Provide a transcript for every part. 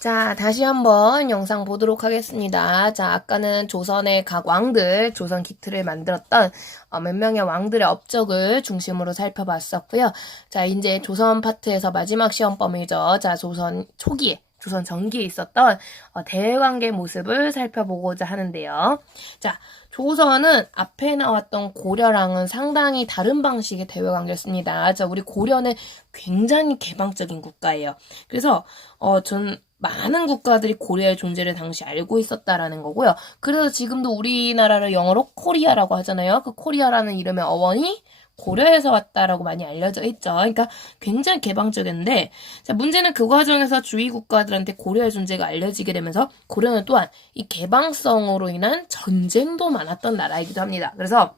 자, 다시 한번 영상 보도록 하겠습니다. 자, 아까는 조선의 각 왕들, 조선 기틀을 만들었던 몇 명의 왕들의 업적을 중심으로 살펴봤었고요. 자, 이제 조선 파트에서 마지막 시험범위죠. 자, 조선 초기에, 조선 전기에 있었던 대외관계 모습을 살펴보고자 하는데요. 자, 조선은 앞에 나왔던 고려랑은 상당히 다른 방식의 대외관계를 씁니다. 자, 우리 고려는 굉장히 개방적인 국가예요. 그래서 전 많은 국가들이 고려의 존재를 당시 알고 있었다라는 거고요. 그래서 지금도 우리나라를 영어로 코리아라고 하잖아요. 그 코리아라는 이름의 어원이 고려에서 왔다라고 많이 알려져 있죠. 그러니까 굉장히 개방적인데, 자, 문제는 그 과정에서 주위 국가들한테 고려의 존재가 알려지게 되면서 고려는 또한 이 개방성으로 인한 전쟁도 많았던 나라이기도 합니다. 그래서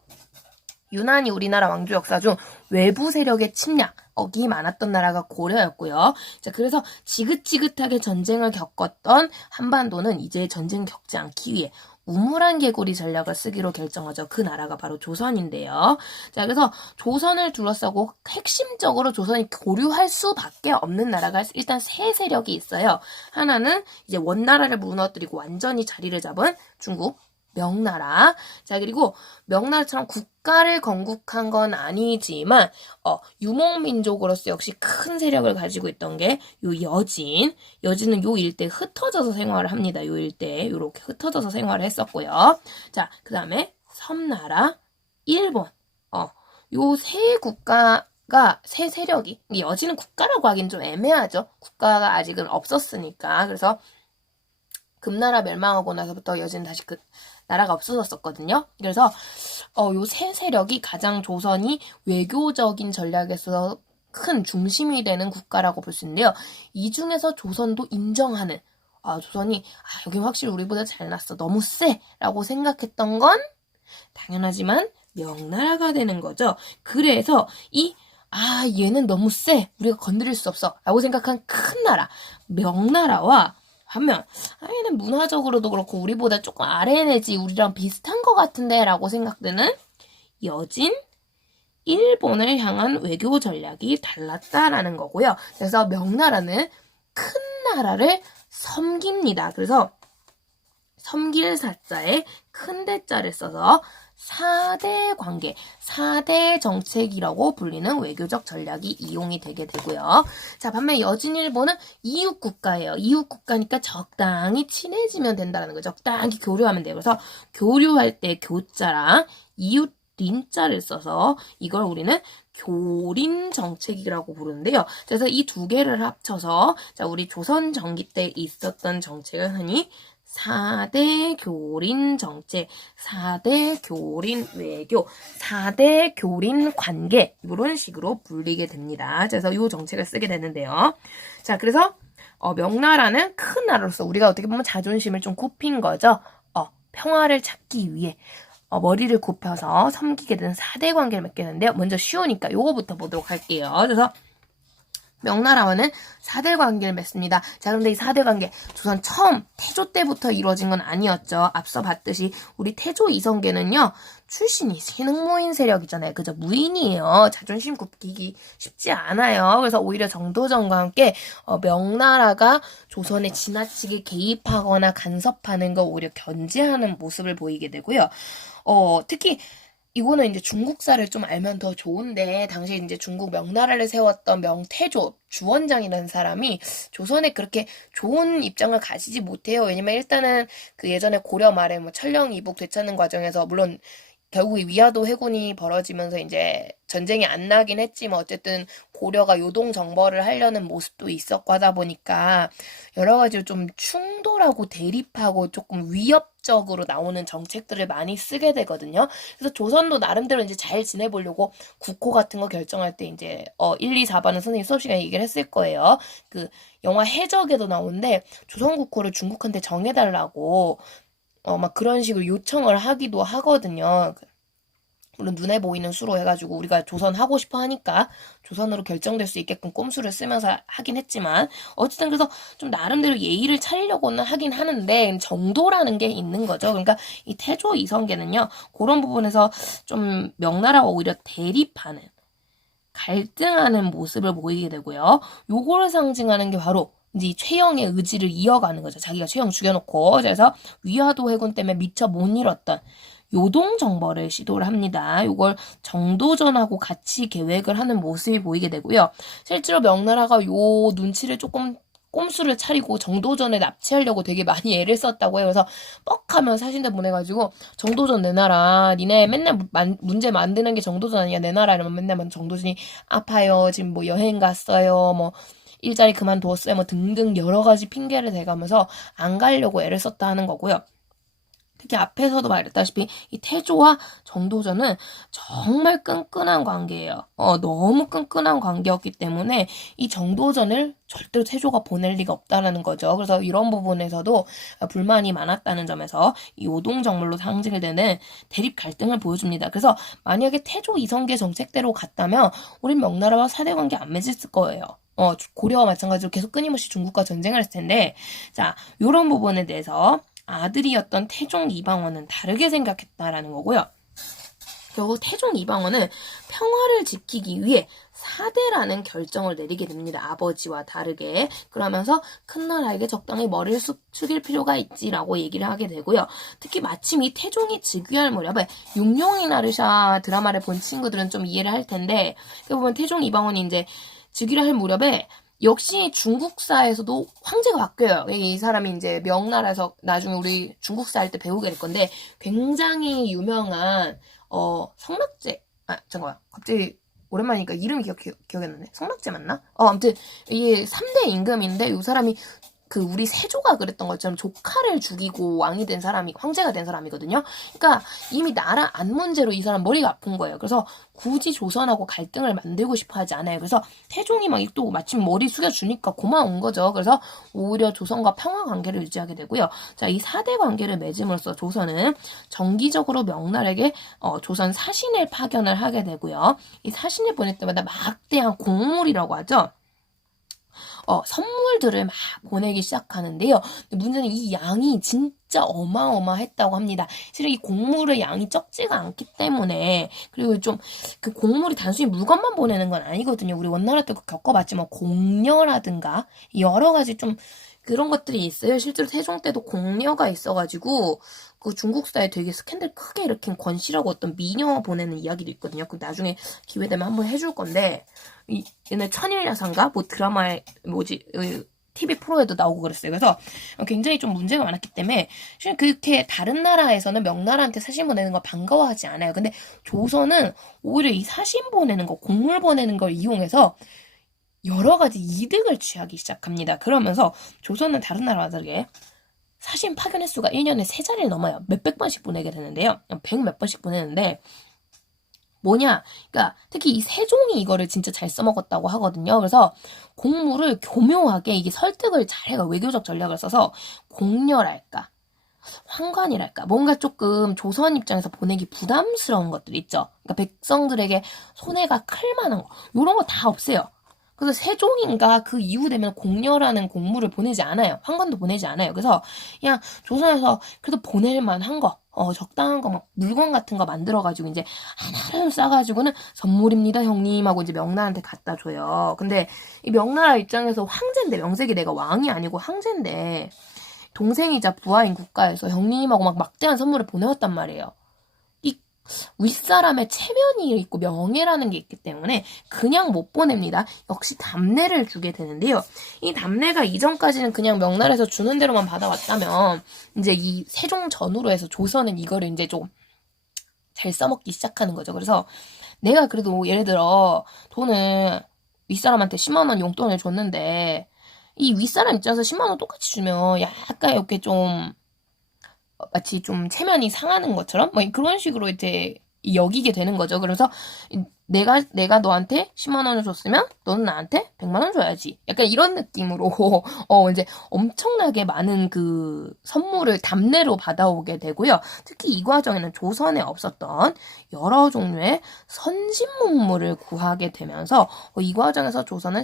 유난히 우리나라 왕조 역사 중 외부 세력의 침략이 많았던 나라가 고려였고요. 자, 그래서 지긋지긋하게 전쟁을 겪었던 한반도는 이제 전쟁 겪지 않기 위해 우물안 개구리 전략을 쓰기로 결정하죠. 그 나라가 바로 조선인데요. 자, 그래서 조선을 둘러싸고 핵심적으로 조선이 고려할 수밖에 없는 나라가 일단 세 세력이 있어요. 하나는 이제 원나라를 무너뜨리고 완전히 자리를 잡은 중국, 명나라. 자, 그리고 명나라처럼 국가를 건국한 건 아니지만 유목민족으로서 역시 큰 세력을 가지고 있던 게 요 여진은 요 일대에 흩어져서 생활을 합니다. 요 일대에 요렇게 흩어져서 생활을 했었고요. 자, 그 다음에 섬나라, 일본. 요 세 국가가 세 세력이, 여진은 국가라고 하긴 좀 애매하죠. 국가가 아직은 없었으니까. 그래서 금나라 멸망하고 나서부터 여진은 다시 나라가 없어졌었거든요. 그래서 요 세 세력이 가장 조선이 외교적인 전략에서 큰 중심이 되는 국가라고 볼 수 있는데요. 이 중에서 조선도 인정하는 조선이 여기 확실히 우리보다 잘났어. 너무 세! 라고 생각했던 건 당연하지만 명나라가 되는 거죠. 그래서 얘는 너무 세! 우리가 건드릴 수 없어. 라고 생각한 큰 나라, 명나라와 하면 얘는 문화적으로도 그렇고 우리보다 조금 아래에 내지 우리랑 비슷한 것 같은데 라고 생각되는 여진, 일본을 향한 외교 전략이 달랐다라는 거고요. 그래서 명나라는 큰 나라를 섬깁니다. 그래서 섬길 사자에 큰 대자를 써서 4대 관계, 4대 정책이라고 불리는 외교적 전략이 이용이 되게 되고요. 자, 반면 여진 일본은 이웃 국가예요. 이웃 국가니까 적당히 친해지면 된다는 거죠. 적당히 교류하면 돼요. 그래서 교류할 때 교자랑 이웃 린자를 써서 이걸 우리는 교린 정책이라고 부르는데요. 그래서 이 두 개를 합쳐서 자, 우리 조선 전기 때 있었던 정책을 흔히 4대 교린 정책, 4대 교린 외교, 4대 교린 관계 이런 식으로 불리게 됩니다. 그래서 이 정책을 쓰게 되는데요. 자, 그래서 명나라는 큰 나라로서 우리가 어떻게 보면 자존심을 좀 굽힌 거죠. 평화를 찾기 위해 머리를 굽혀서 섬기게 되는 4대 관계를 맺게 되는데요. 먼저 쉬우니까 요거부터 보도록 할게요. 그래서 명나라와는 4대 관계를 맺습니다. 자, 그런데 이 4대 관계, 조선 처음 태조 때부터 이루어진 건 아니었죠. 앞서 봤듯이 우리 태조 이성계는요, 출신이 신흥모인 세력이잖아요. 그죠? 무인이에요. 자존심 굽히기 쉽지 않아요. 그래서 오히려 정도전과 함께 명나라가 조선에 지나치게 개입하거나 간섭하는 거 오히려 견제하는 모습을 보이게 되고요. 특히 이거는 이제 중국사를 좀 알면 더 좋은데, 당시 이제 중국 명나라를 세웠던 명태조, 주원장이라는 사람이 조선에 그렇게 좋은 입장을 가지지 못해요. 왜냐면 일단은 그 예전에 고려 말에 뭐 천령 이북 되찾는 과정에서 물론 결국 위화도 해군이 벌어지면서 이제 전쟁이 안 나긴 했지만 어쨌든 고려가 요동 정벌을 하려는 모습도 있었고 하다 보니까 여러 가지로 좀 충돌하고 대립하고 조금 위협적으로 나오는 정책들을 많이 쓰게 되거든요. 그래서 조선도 나름대로 이제 잘 지내보려고 국호 같은 거 결정할 때 이제 1, 2, 4반은 선생님 수업 시간에 얘기를 했을 거예요. 그 영화 해적에도 나오는데 조선 국호를 중국한테 정해달라고 막 그런 식으로 요청을 하기도 하거든요. 물론 눈에 보이는 수로 해가지고 우리가 조선 하고 싶어 하니까 조선으로 결정될 수 있게끔 꼼수를 쓰면서 하긴 했지만 어쨌든 그래서 좀 나름대로 예의를 차리려고는 하긴 하는데 정도라는 게 있는 거죠. 그러니까 이 태조 이성계는요, 그런 부분에서 좀 명나라와 오히려 대립하는 갈등하는 모습을 보이게 되고요. 요거를 상징하는 게 바로 이제 이 최영의 의지를 이어가는 거죠. 자기가 최영 죽여놓고. 그래서 위화도 해군 때문에 미처 못 이뤘던 요동 정벌을 시도를 합니다. 이걸 정도전하고 같이 계획을 하는 모습이 보이게 되고요. 실제로 명나라가 요 눈치를 조금 꼼수를 차리고 정도전에 납치하려고 되게 많이 애를 썼다고 해요. 그래서 뻑하면 사신대 보내가지고 정도전 내놔라. 니네 맨날 문제 만드는 게 정도전 아니야. 내놔라. 이러면 맨날 정도전이 아파요. 지금 뭐 여행 갔어요. 뭐 일자리 그만두었어요. 뭐 등등 여러 가지 핑계를 대가면서 안 가려고 애를 썼다 하는 거고요. 특히 앞에서도 말했다시피 이 태조와 정도전은 정말 끈끈한 관계예요. 너무 끈끈한 관계였기 때문에 이 정도전을 절대로 태조가 보낼 리가 없다라는 거죠. 그래서 이런 부분에서도 불만이 많았다는 점에서 이 요동정물로 상징되는 대립 갈등을 보여줍니다. 그래서 만약에 태조 이성계 정책대로 갔다면 우린 명나라와 사대 관계 안 맺었을 거예요. 고려와 마찬가지로 계속 끊임없이 중국과 전쟁을 했을 텐데, 자, 요런 부분에 대해서 아들이었던 태종 이방원은 다르게 생각했다라는 거고요. 결국 태종 이방원은 평화를 지키기 위해 사대라는 결정을 내리게 됩니다. 아버지와 다르게. 그러면서 큰 나라에게 적당히 머리를 숙일 필요가 있지라고 얘기를 하게 되고요. 특히 마침 이 태종이 즉위할 무렵에 육룡이 나르샤 드라마를 본 친구들은 좀 이해를 할 텐데, 그 보면 태종 이방원이 이제 즉위를 할 무렵에 역시 중국사에서도 황제가 바뀌어요. 이 사람이 이제 명나라에서 나중에 우리 중국사 할 때 배우게 될 건데 굉장히 유명한 성낙제 잠깐만 갑자기 오랜만이니까 이름이 기억이 안 나네. 성낙제 맞나? 아무튼 이게 3대 임금인데 이 사람이 그 우리 세조가 그랬던 것처럼 조카를 죽이고 왕이 된 사람이 황제가 된 사람이거든요. 그러니까 이미 나라 안 문제로 이 사람 머리가 아픈 거예요. 그래서 굳이 조선하고 갈등을 만들고 싶어 하지 않아요. 그래서 태종이 막 또 마침 머리 숙여주니까 고마운 거죠. 그래서 오히려 조선과 평화 관계를 유지하게 되고요. 자, 이 4대 관계를 맺음으로써 조선은 정기적으로 명나라에게 조선 사신을 파견을 하게 되고요. 이 사신을 보낼 때마다 막대한 공물이라고 하죠. 선물들을 막 보내기 시작하는데요. 근데 문제는 이 양이 진짜 어마어마했다고 합니다. 실은 이 곡물의 양이 적지가 않기 때문에, 그리고 좀 그 곡물이 단순히 물건만 보내는 건 아니거든요. 우리 원나라 때 겪어봤지만 공녀라든가 여러 가지 좀 그런 것들이 있어요. 실제로 태종 때도 공녀가 있어가지고 그 중국사에 되게 스캔들 크게 일으킨 권씨라고 어떤 미녀 보내는 이야기도 있거든요. 그 나중에 기회 되면 한번 해줄 건데 얘네 천일야사인가 뭐 드라마에 TV 프로에도 나오고 그랬어요. 그래서 굉장히 좀 문제가 많았기 때문에 실은 그렇게 다른 나라에서는 명나라한테 사신 보내는 거 반가워하지 않아요. 근데 조선은 오히려 이 사신 보내는 거, 곡물 보내는 걸 이용해서 여러 가지 이득을 취하기 시작합니다. 그러면서 조선은 다른 나라와 다르게 사신 파견 횟수가 1년에 3자리를 넘어요. 몇백 번씩 보내게 되는데요. 100몇 번씩 보내는데 뭐냐? 그러니까 특히 이 세종이 이거를 진짜 잘 써먹었다고 하거든요. 그래서 공물을 교묘하게 이게 설득을 잘해가 외교적 전략을 써서 공렬할까? 황관이랄까? 뭔가 조금 조선 입장에서 보내기 부담스러운 것들 있죠. 그러니까 백성들에게 손해가 클 만한 거. 이런 거 다 없애요. 그래서 세종인가 그 이후 되면 공녀라는 공물을 보내지 않아요. 황관도 보내지 않아요. 그래서 그냥 조선에서 그래도 보낼 만한 거, 적당한 거, 막 물건 같은 거 만들어가지고 이제 하나를 싸가지고는 선물입니다, 형님 하고 이제 명나라한테 갖다 줘요. 근데 이 명나라 입장에서 황제인데, 명색이 내가 왕이 아니고 황제인데 동생이자 부하인 국가에서 형님하고 막 막대한 선물을 보내왔단 말이에요. 윗사람의 체면이 있고 명예라는 게 있기 때문에 그냥 못 보냅니다. 역시 답례를 주게 되는데요. 이 답례가 이전까지는 그냥 명나라에서 주는 대로만 받아왔다면 이제 이 세종 전후로 해서 조선은 이거를 이제 좀 잘 써먹기 시작하는 거죠. 그래서 내가 그래도 예를 들어 돈을 윗사람한테 10만 원 용돈을 줬는데 이 윗사람 입장에서 10만 원 똑같이 주면 약간 이렇게 좀 마치 좀 체면이 상하는 것처럼 뭐 그런 식으로 이제 여기게 되는 거죠. 그래서 내가 너한테 10만 원을 줬으면 너는 나한테 100만 원 줘야지. 약간 이런 느낌으로 이제 엄청나게 많은 그 선물을 답례로 받아오게 되고요. 특히 이 과정에는 조선에 없었던 여러 종류의 선진문물을 구하게 되면서 이 과정에서 조선은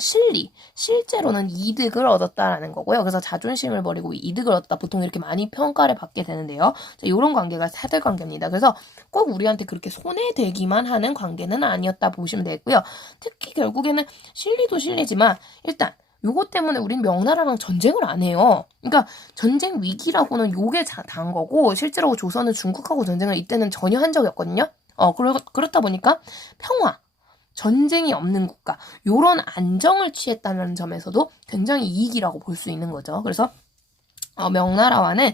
실제로는 이득을 얻었다라는 거고요. 그래서 자존심을 버리고 이득을 얻었다. 보통 이렇게 많이 평가를 받게 되는데요. 자, 이런 관계가 사대 관계입니다. 그래서 꼭 우리한테 그렇게 손해되기만 하는 관계는 아니었다 보시면 되고요. 특히 결국에는 실리도 실리지만 일단 요거 때문에 우린 명나라랑 전쟁을 안 해요. 그러니까 전쟁 위기라고는 요게 단 거고 실제로 조선은 중국하고 전쟁을 이때는 전혀 한 적이 없거든요. 그렇다 보니까 평화, 전쟁이 없는 국가, 요런 안정을 취했다는 점에서도 굉장히 이익이라고 볼 수 있는 거죠. 그래서 명나라와는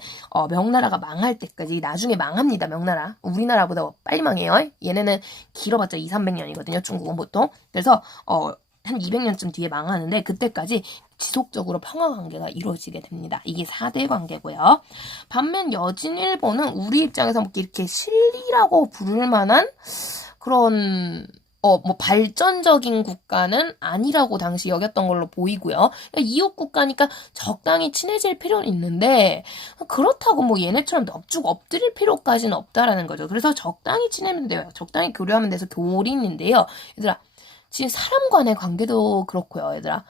명나라가 망할 때까지 나중에 망합니다. 명나라. 우리나라보다 빨리 망해요. 얘네는 길어봤자 200~300년이거든요. 중국은 보통. 그래서 한 200년쯤 뒤에 망하는데 그때까지 지속적으로 평화 관계가 이루어지게 됩니다. 이게 4대 관계고요. 반면 여진 일본은 우리 입장에서 뭐 이렇게 실리라고 부를 만한 그런 뭐 발전적인 국가는 아니라고 당시 여겼던 걸로 보이고요. 이웃 국가니까 적당히 친해질 필요는 있는데 그렇다고 뭐 얘네처럼 넙죽 엎드릴 필요까지는 없다라는 거죠. 그래서 적당히 친해면 돼요. 적당히 교류하면 돼서 교린인데요. 얘들아, 지금 사람 간의 관계도 그렇고요, 얘들아.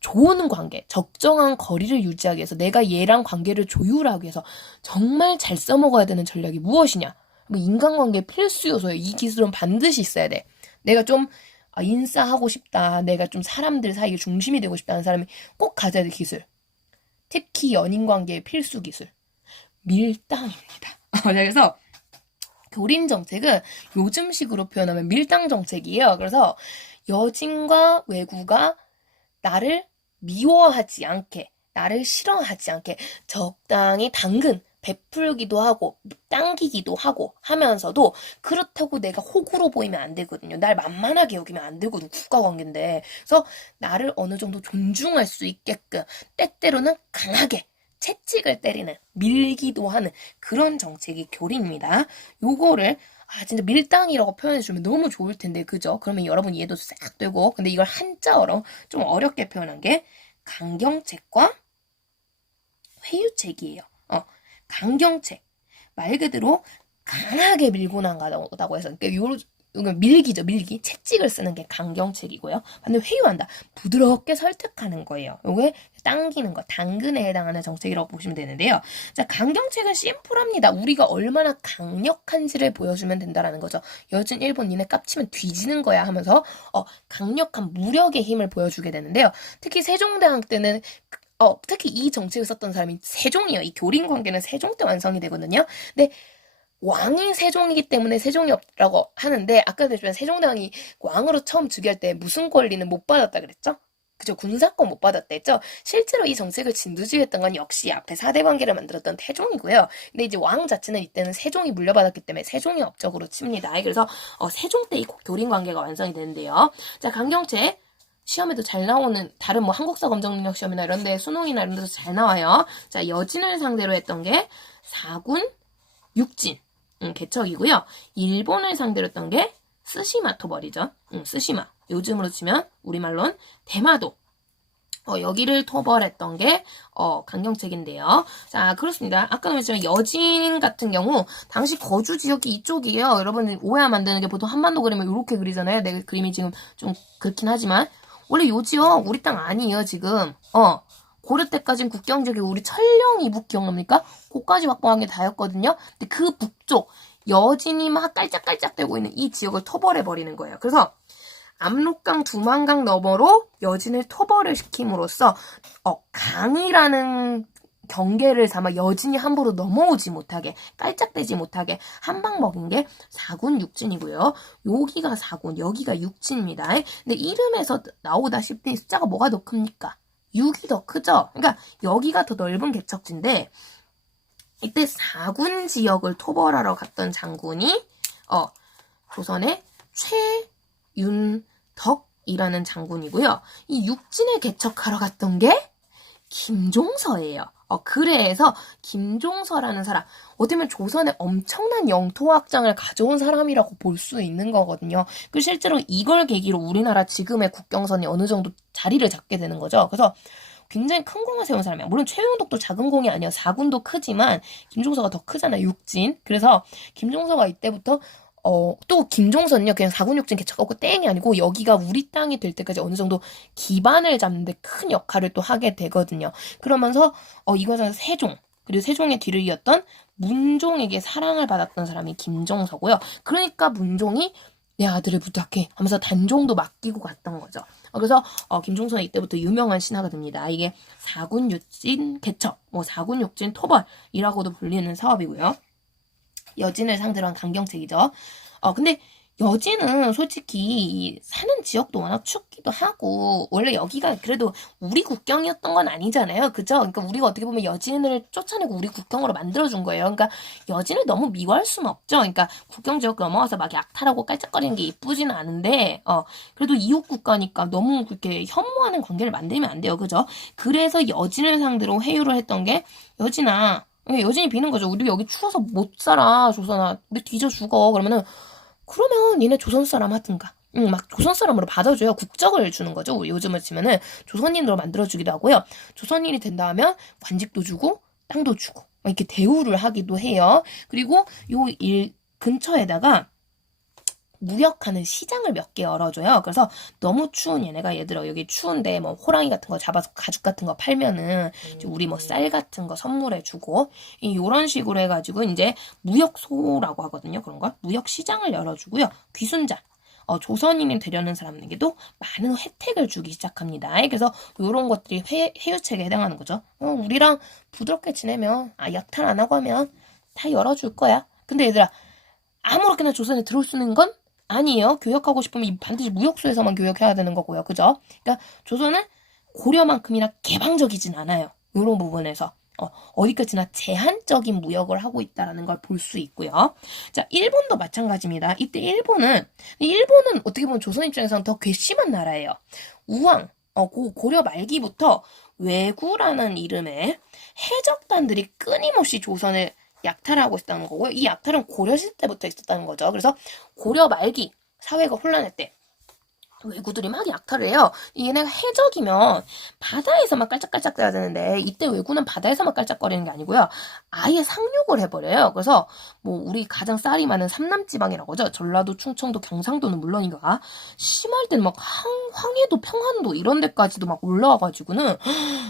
좋은 관계, 적정한 거리를 유지하기 위해서 내가 얘랑 관계를 조율하기 위해서 정말 잘 써먹어야 되는 전략이 무엇이냐? 뭐 인간관계 필수 요소예요. 이 기술은 반드시 있어야 돼. 내가 좀 인싸하고 싶다. 내가 좀 사람들 사이의 중심이 되고 싶다는 사람이 꼭 가져야 될 기술. 특히 연인관계의 필수 기술. 밀당입니다. 그래서 교린 정책은 요즘식으로 표현하면 밀당 정책이에요. 그래서 여진과 외구가 나를 미워하지 않게, 나를 싫어하지 않게 적당히 당근, 베풀기도 하고 당기기도 하고 하면서도 그렇다고 내가 호구로 보이면 안 되거든요. 날 만만하게 여기면 안 되거든. 국가관계인데. 그래서 나를 어느 정도 존중할 수 있게끔 때때로는 강하게 채찍을 때리는, 밀기도 하는 그런 정책이 교리입니다. 요거를 진짜 밀당이라고 표현해주면 너무 좋을 텐데, 그죠? 그러면 여러분 이해도 싹 되고, 근데 이걸 한자어로 좀 어렵게 표현한 게 강경책과 회유책이에요. 강경책. 말 그대로 강하게 밀고 나가다고 해서, 그러니까 이건 밀기죠, 밀기. 채찍을 쓰는 게 강경책이고요. 반대로 회유한다. 부드럽게 설득하는 거예요. 요게 당기는 거, 당근에 해당하는 정책이라고 보시면 되는데요. 자, 강경책은 심플합니다. 우리가 얼마나 강력한지를 보여주면 된다라는 거죠. 여진 일본 니네 깝치면 뒤지는 거야 하면서 강력한 무력의 힘을 보여주게 되는데요. 특히 세종대왕 때는 특히 이 정책을 썼던 사람이 세종이에요. 이 교린 관계는 세종 때 완성이 되거든요. 근데 왕이 세종이기 때문에 세종이 없라고 하는데 아까도 했지만 세종대왕이 왕으로 처음 즉위할 때 무슨 권리는 못 받았다 그랬죠? 그죠? 군사권 못 받았다 했죠? 실제로 이 정책을 진두지휘했던 건 역시 앞에 4대 관계를 만들었던 태종이고요. 근데 이제 왕 자체는 이때는 세종이 물려받았기 때문에 세종이 업적으로 칩니다. 그래서 세종 때 이 교린 관계가 완성이 되는데요. 자, 강경책. 시험에도 잘 나오는 다른 뭐 한국사 검정 능력 시험이나 이런 데 수능이나 이런 데서 잘 나와요. 자, 여진을 상대로 했던 게 사군, 육진, 개척이고요. 일본을 상대로 했던 게 스시마 토벌이죠. 스시마. 요즘으로 치면 우리말로는 대마도. 여기를 토벌했던 게 강경책인데요. 자, 그렇습니다. 아까도 말했지만 여진 같은 경우 당시 거주 지역이 이쪽이에요. 여러분 오해하면 안 되는 게 보통 한반도 그리면 이렇게 그리잖아요. 내 그림이 지금 좀 그렇긴 하지만 원래 요 지역 우리 땅 아니에요, 지금. 고려 때까지는 국경지역이 우리 천령 이북 기억납니까? 고까지 확보한 게 다였거든요. 근데 그 북쪽 여진이 막 깔짝깔짝대고 있는 이 지역을 토벌해버리는 거예요. 그래서 압록강, 두만강 너머로 여진을 토벌을 시킴으로써 강이라는 경계를 삼아 여진이 함부로 넘어오지 못하게, 깔짝대지 못하게 한 방 먹인 게 사군 육진이고요. 여기가 사군, 여기가 육진입니다. 근데 이름에서 나오다시피 숫자가 뭐가 더 큽니까? 6이 더 크죠? 그러니까 여기가 더 넓은 개척지인데 이때 사군 지역을 토벌하러 갔던 장군이 조선의 최윤덕이라는 장군이고요. 이 육진을 개척하러 갔던 게 김종서예요. 그래서 김종서라는 사람, 어떻게 보면 조선의 엄청난 영토 확장을 가져온 사람이라고 볼 수 있는 거거든요. 그 실제로 이걸 계기로 우리나라 지금의 국경선이 어느 정도 자리를 잡게 되는 거죠. 그래서 굉장히 큰 공을 세운 사람이야. 물론 최윤덕도 작은 공이 아니야. 사군도 크지만 김종서가 더 크잖아, 육진. 그래서 김종서가 이때부터 또 김종선은요, 그냥 사군육진 개척하고 땡이 아니고 여기가 우리 땅이 될 때까지 어느 정도 기반을 잡는데 큰 역할을 또 하게 되거든요. 그러면서 이 과정에서 세종, 그리고 세종의 뒤를 이었던 문종에게 사랑을 받았던 사람이 김종서고요. 그러니까 문종이 내 아들을 부탁해 하면서 단종도 맡기고 갔던 거죠. 그래서 김종선은 이때부터 유명한 신하가 됩니다. 이게 사군육진 개척, 뭐 사군육진 토벌이라고도 불리는 사업이고요. 여진을 상대로 한 강경책이죠. 근데 여진은 솔직히 사는 지역도 워낙 춥기도 하고 원래 여기가 그래도 우리 국경이었던 건 아니잖아요. 그죠? 그러니까 우리가 어떻게 보면 여진을 쫓아내고 우리 국경으로 만들어준 거예요. 그러니까 여진을 너무 미워할 수는 없죠. 그러니까 국경 지역 넘어와서 막 약탈하고 깔짝거리는 게 이쁘지는 않은데 그래도 이웃 국가니까 너무 그렇게 혐오하는 관계를 만들면 안 돼요. 그죠? 그래서 여진을 상대로 회유를 했던 게 여진이 비는 거죠. 우리 여기 추워서 못 살아, 조선아. 우리 뒤져 죽어. 그러면 니네 조선 사람 하든가. 막 조선 사람으로 받아줘요. 국적을 주는 거죠. 우리 요즘을 치면은 조선인으로 만들어주기도 하고요. 조선인이 된다 하면 관직도 주고 땅도 주고 이렇게 대우를 하기도 해요. 그리고 요 일 근처에다가 무역하는 시장을 몇 개 열어줘요. 그래서 너무 추운 얘들아 여기 추운데 뭐 호랑이 같은 거 잡아서 가죽 같은 거 팔면은 우리 뭐 쌀 같은 거 선물해주고 이런 식으로 해가지고 이제 무역소라고 하거든요. 그런 걸 무역 시장을 열어주고요. 귀순자 조선인이 되려는 사람에게도 많은 혜택을 주기 시작합니다. 그래서 이런 것들이 회유책에 해당하는 거죠. 우리랑 부드럽게 지내면 약탈 안 하고 하면 다 열어줄 거야. 근데 얘들아 아무렇게나 조선에 들어올 수 있는 건 아니에요. 교역하고 싶으면 반드시 무역소에서만 교역해야 되는 거고요. 그죠? 그러니까 조선은 고려만큼이나 개방적이진 않아요. 이런 부분에서. 어디까지나 제한적인 무역을 하고 있다는 걸 볼 수 있고요. 자, 일본도 마찬가지입니다. 이때 일본은 어떻게 보면 조선 입장에서는 더 괘씸한 나라예요. 우왕, 고려 말기부터 왜구라는 이름의 해적단들이 끊임없이 조선을 약탈하고 있었다는 거고요. 이 약탈은 고려시대 때부터 있었다는 거죠. 그래서 고려 말기 사회가 혼란할 때 왜구들이 막 약탈을 해요. 얘네가 해적이면 바다에서만 깔짝깔짝 대야 되는데 이때 왜구는 바다에서만 깔짝거리는 게 아니고요. 아예 상륙을 해버려요. 그래서 뭐 우리 가장 쌀이 많은 삼남지방이라고 하죠. 전라도, 충청도, 경상도는 물론인가 심할 때는 막 황해도, 평안도 이런 데까지도 막 올라와가지고는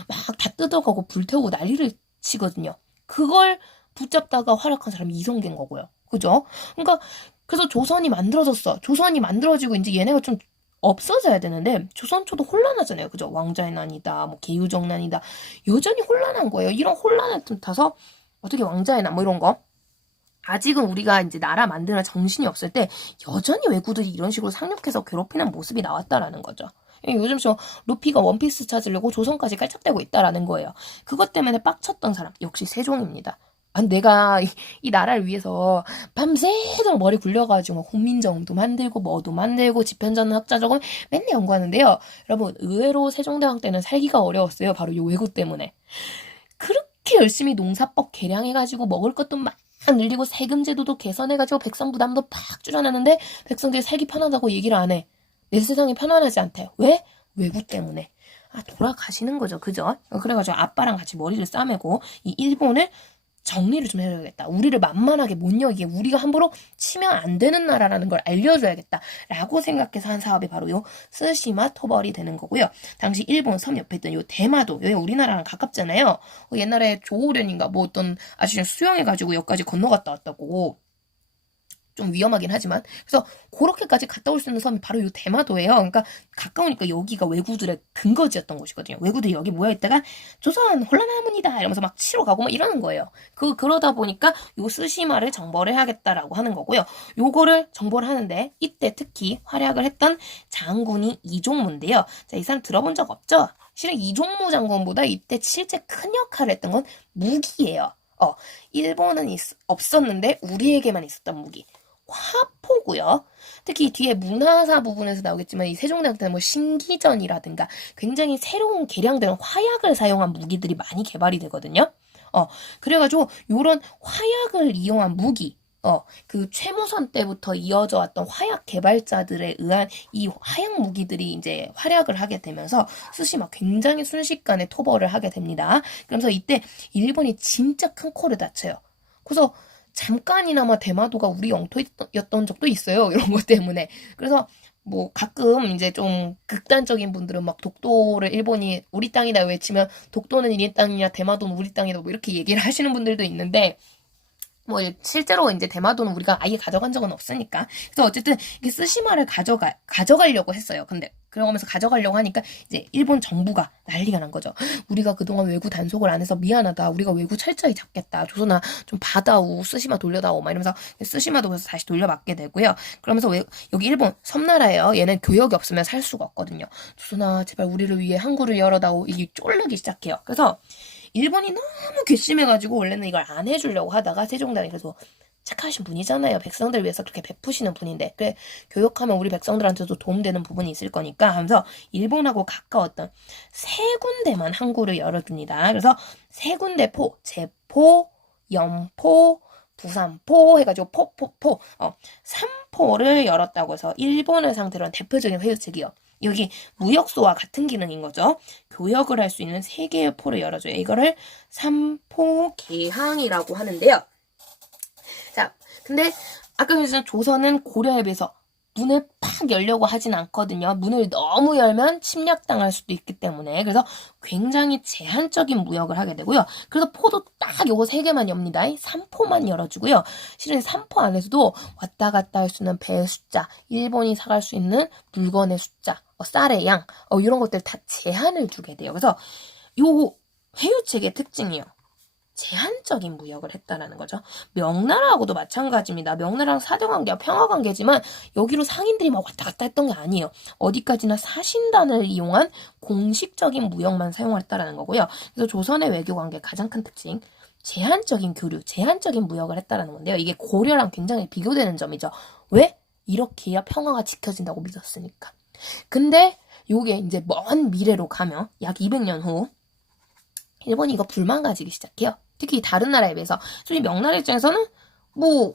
막 다 뜯어가고 불태우고 난리를 치거든요. 그걸 붙잡다가 활약한 사람이 이성계인 거고요. 그죠? 그러니까 그래서 조선이 만들어졌어. 조선이 만들어지고 이제 얘네가 좀 없어져야 되는데 조선 초도 혼란하잖아요. 그죠? 왕자의 난이다. 뭐 계유정 난이다. 여전히 혼란한 거예요. 이런 혼란을 타서 어떻게 왕자의 난 뭐 이런 거 아직은 우리가 이제 나라 만드는 정신이 없을 때 여전히 왜구들이 이런 식으로 상륙해서 괴롭히는 모습이 나왔다라는 거죠. 요즘 저 루피가 원피스 찾으려고 조선까지 깔짝대고 있다라는 거예요. 그것 때문에 빡쳤던 사람 역시 세종입니다. 내가 이 나라를 위해서 밤새도록 머리 굴려가지고 홍민정음도 만들고 뭐도 만들고 집현전 학자적은 맨날 연구하는데요. 여러분 의외로 세종대왕 때는 살기가 어려웠어요. 바로 요 왜구 때문에. 그렇게 열심히 농사법 개량해가지고 먹을 것도 막 늘리고 세금 제도도 개선해가지고 백성 부담도 팍 줄여놨는데 백성들이 살기 편하다고 얘기를 안 해. 내 세상이 편안하지 않대요. 왜? 왜구 때문에. 돌아가시는 거죠. 그죠? 그래가지고 아빠랑 같이 머리를 싸매고 이 일본을 정리를 좀 해줘야겠다. 우리를 만만하게 못 여기게 우리가 함부로 치면 안 되는 나라라는 걸 알려줘야겠다. 라고 생각해서 한 사업이 바로 요 스시마 토벌이 되는 거고요. 당시 일본 섬 옆에 있던 요 대마도, 여기 우리나라랑 가깝잖아요. 옛날에 조오련인가 뭐 어떤 아저씨랑 수영해가지고 여기까지 건너갔다 왔다고. 좀 위험하긴 하지만 그래서 그렇게까지 갔다 올 수 있는 섬이 바로 요 대마도예요. 그러니까 가까우니까 여기가 왜구들의 근거지였던 곳이거든요. 왜구들이 여기 모여있다가 조선 혼란하문이다 이러면서 막 치러 가고 막 이러는 거예요. 그러다 보니까 요 스시마를 정벌을 해야겠다라고 하는 거고요. 요거를 정벌을 하는데 이때 특히 활약을 했던 장군이 이종무인데요. 자, 이 사람 들어본 적 없죠? 실은 이종무 장군보다 이때 실제 큰 역할을 했던 건 무기예요. 일본은 없었는데 우리에게만 있었던 무기. 화포고요. 특히 뒤에 문화사 부분에서 나오겠지만 이 세종대왕 때는 뭐 신기전이라든가 굉장히 새로운 개량된 화약을 사용한 무기들이 많이 개발이 되거든요. 그래가지고 요런 화약을 이용한 무기, 그 최무선 때부터 이어져 왔던 화약 개발자들에 의한 이 화약 무기들이 이제 활약을 하게 되면서 스시마 굉장히 순식간에 토벌을 하게 됩니다. 그러면서 이때 일본이 진짜 큰 코를 다쳐요. 그래서 잠깐이나마 대마도가 우리 영토였던 적도 있어요. 이런 것 때문에. 그래서 뭐 가끔 이제 좀 극단적인 분들은 막 독도를 일본이 우리 땅이다 외치면 독도는 우리 땅이냐 대마도는 우리 땅이다 뭐 이렇게 얘기를 하시는 분들도 있는데 뭐 실제로 이제 대마도는 우리가 아예 가져간 적은 없으니까. 그래서 어쨌든 이게 쓰시마를 가져가려고 했어요. 근데 그러면서 가져가려고 하니까 이제 일본 정부가 난리가 난 거죠. 우리가 그동안 외구 단속을 안 해서 미안하다. 우리가 외구 철저히 잡겠다. 조선아 좀 받아오. 쓰시마 돌려다오. 막 이러면서 쓰시마도 그래서 다시 돌려받게 되고요. 그러면서 여기 일본 섬나라예요. 얘는 교역이 없으면 살 수가 없거든요. 조선아 제발 우리를 위해 항구를 열어다오. 이게 쫄르기 시작해요. 그래서 일본이 너무 괘씸해가지고 원래는 이걸 안 해주려고 하다가 세종대왕이 그래서 착하신 분이잖아요. 백성들 위해서 그렇게 베푸시는 분인데 그래 교역하면 우리 백성들한테도 도움되는 부분이 있을 거니까 하면서 일본하고 가까웠던 세 군데만 항구를 열어줍니다. 그래서 세 군데 포, 제포, 염포, 부산포 해가지고 포 3포를 열었다고 해서 일본을 상대로 한 대표적인 회유책이요. 여기 무역소와 같은 기능인 거죠. 교역을 할 수 있는 3개의 포를 열어줘요. 이거를 삼포개항이라고 하는데요. 자, 근데 아까 말했지만 조선은 고려에 비해서 문을 팍 열려고 하진 않거든요. 문을 너무 열면 침략당할 수도 있기 때문에. 그래서 굉장히 제한적인 무역을 하게 되고요. 그래서 포도 딱 요거 3개만 엽니다. 3포만 열어주고요. 실은 3포 안에서도 왔다 갔다 할 수 있는 배의 숫자, 일본이 사갈 수 있는 물건의 숫자, 쌀의 양, 이런 것들 다 제한을 두게 돼요. 그래서 요 회유책의 특징이요. 제한적인 무역을 했다라는 거죠. 명나라하고도 마찬가지입니다. 명나라랑 사대관계와 평화관계지만 여기로 상인들이 막 왔다 갔다 했던 게 아니에요. 어디까지나 사신단을 이용한 공식적인 무역만 사용했다라는 거고요. 그래서 조선의 외교관계의 가장 큰 특징, 제한적인 교류, 제한적인 무역을 했다라는 건데요. 이게 고려랑 굉장히 비교되는 점이죠. 왜? 이렇게 해야 평화가 지켜진다고 믿었으니까. 근데 요게 이제 먼 미래로 가면 약 200년 후 일본이 이거 불만 가지기 시작해요. 특히 다른 나라에 비해서. 솔직히 명나라 입장에서는 뭐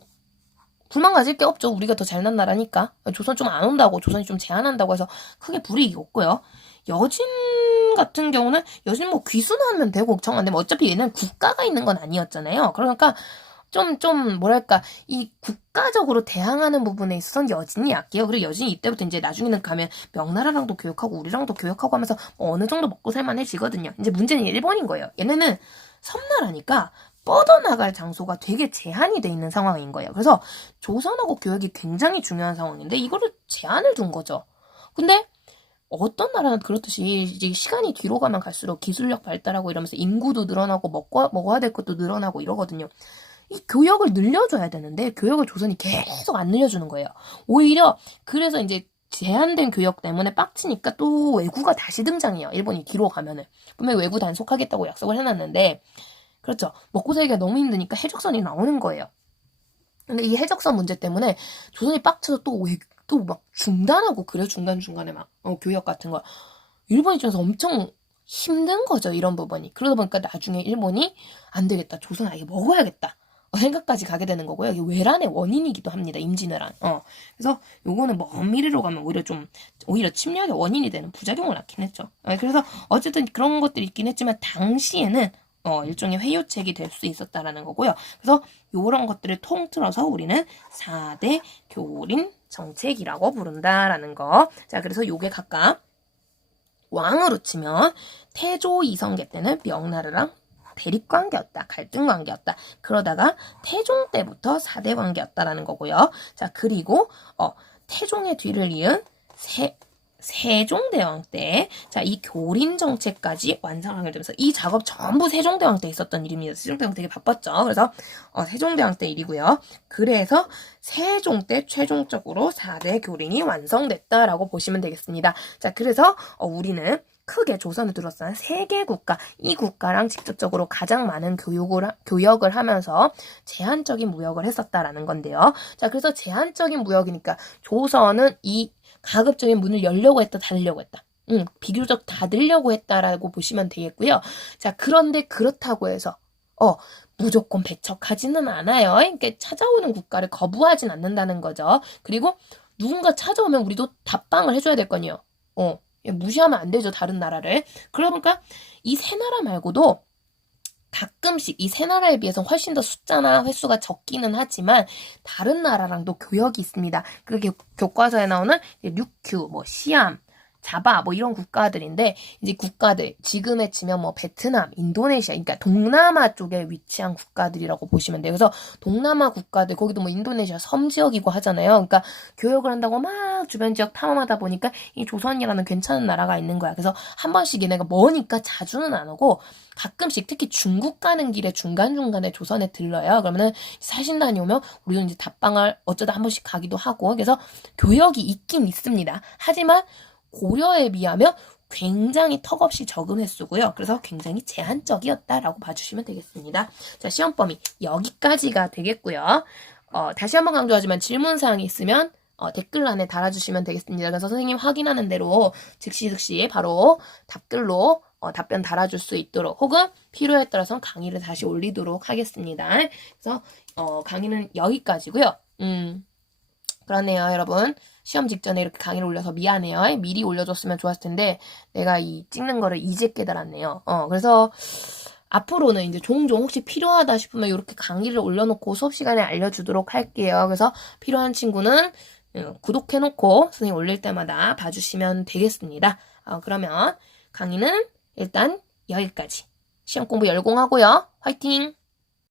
불만 가질 게 없죠. 우리가 더 잘난 나라니까. 조선 좀 안 온다고, 조선이 좀 제한한다고 해서 크게 불이익이 없고요. 여진 같은 경우는 여진 뭐 귀순하면 되고 정 안 되면 어차피 얘는 국가가 있는 건 아니었잖아요. 그러니까 뭐랄까, 이 국가적으로 대항하는 부분에 있어서는 여진이 약해요. 그리고 여진이 이때부터 이제 나중에는 가면 명나라랑도 교역하고 우리랑도 교역하고 하면서 어느 정도 먹고 살만해지거든요. 이제 문제는 일본인 거예요. 얘네는 섬나라니까 뻗어나갈 장소가 되게 제한이 돼 있는 상황인 거예요. 그래서 조선하고 교역이 굉장히 중요한 상황인데 이거를 제한을 둔 거죠. 근데 어떤 나라는 그렇듯이 이제 시간이 뒤로 가면 갈수록 기술력 발달하고 이러면서 인구도 늘어나고 먹어야 될 것도 늘어나고 이러거든요. 이 교역을 늘려줘야 되는데 교역을 조선이 계속 안 늘려주는 거예요. 오히려 그래서 이제 제한된 교역 때문에 빡치니까 또 외구가 다시 등장해요. 일본이 뒤로 가면은. 분명히 외구 단속하겠다고 약속을 해놨는데 그렇죠. 먹고 살기가 너무 힘드니까 해적선이 나오는 거예요. 근데 이 해적선 문제 때문에 조선이 빡쳐서 또 막 중단하고 그래요. 중간중간에 막 교역 같은 거. 일본 입장에서 엄청 힘든 거죠. 이런 부분이. 그러다 보니까 나중에 일본이 안 되겠다. 조선 아예 먹어야겠다. 생각까지 가게 되는 거고요. 이게 외란의 원인이기도 합니다. 임진왜란. 그래서 요거는 먼 미래로 가면 오히려 침략의 원인이 되는 부작용을 낳긴 했죠. 그래서 어쨌든 그런 것들이 있긴 했지만 당시에는 일종의 회유책이 될 수 있었다라는 거고요. 그래서 요런 것들을 통틀어서 우리는 4대 교린 정책이라고 부른다라는 거. 자, 그래서 요게 각각 왕으로 치면 태조 이성계 때는 명나라랑 대립관계였다. 갈등관계였다. 그러다가 태종 때부터 4대 관계였다라는 거고요. 자, 그리고 태종의 뒤를 이은 세종대왕 때, 자, 이 교린 정책까지 완성하게 되면서 이 작업 전부 세종대왕 때 있었던 일입니다. 세종대왕 되게 바빴죠. 그래서 세종대왕 때 일이고요. 그래서 세종 때 최종적으로 4대 교린이 완성됐다라고 보시면 되겠습니다. 자, 그래서 우리는 크게 조선을 둘러싼 3개 국가, 이 국가랑 직접적으로 가장 많은 교역을 하면서 제한적인 무역을 했었다라는 건데요. 자, 그래서 제한적인 무역이니까 조선은 이 가급적인 문을 열려고 했다, 닫으려고 했다. 비교적 닫으려고 했다라고 보시면 되겠고요. 자, 그런데 그렇다고 해서 무조건 배척하지는 않아요. 그러니까 찾아오는 국가를 거부하진 않는다는 거죠. 그리고 누군가 찾아오면 우리도 답방을 해줘야 될 거 아니에요. 무시하면 안 되죠, 다른 나라를. 그러니까 이 세 나라 말고도 가끔씩 이 세 나라에 비해서 훨씬 더 숫자나 횟수가 적기는 하지만 다른 나라랑도 교역이 있습니다. 그게 교과서에 나오는 류큐, 시암, 자바 뭐 이런 국가들인데 이제 국가들 지금에 치면 뭐 베트남, 인도네시아 그러니까 동남아 쪽에 위치한 국가들이라고 보시면 돼요. 그래서 동남아 국가들 거기도 뭐 인도네시아 섬 지역이고 하잖아요. 그러니까 교역을 한다고 막 주변 지역 탐험하다 보니까 이 조선이라는 괜찮은 나라가 있는 거야. 그래서 한 번씩 얘네가 머니까 자주는 안 오고 가끔씩 특히 중국 가는 길에 중간중간에 조선에 들러요. 그러면은 사신단이 오면 우리도 이제 답방을 어쩌다 한 번씩 가기도 하고 그래서 교역이 있긴 있습니다. 하지만 고려에 비하면 굉장히 턱없이 적은 횟수고요. 그래서 굉장히 제한적이었다라고 봐주시면 되겠습니다. 자, 시험 범위 여기까지가 되겠고요. 다시 한번 강조하지만 질문사항이 있으면 댓글란에 달아주시면 되겠습니다. 그래서 선생님 확인하는 대로 즉시 바로 답글로 답변 달아줄 수 있도록 혹은 필요에 따라서 강의를 다시 올리도록 하겠습니다. 그래서 강의는 여기까지고요. 그러네요, 여러분. 시험 직전에 이렇게 강의를 올려서 미안해요. 미리 올려줬으면 좋았을 텐데 내가 이 찍는 거를 이제 깨달았네요. 그래서 앞으로는 이제 종종 혹시 필요하다 싶으면 이렇게 강의를 올려놓고 수업 시간에 알려주도록 할게요. 그래서 필요한 친구는 구독해놓고 선생님 올릴 때마다 봐주시면 되겠습니다. 그러면 강의는 일단 여기까지. 시험 공부 열공하고요. 화이팅!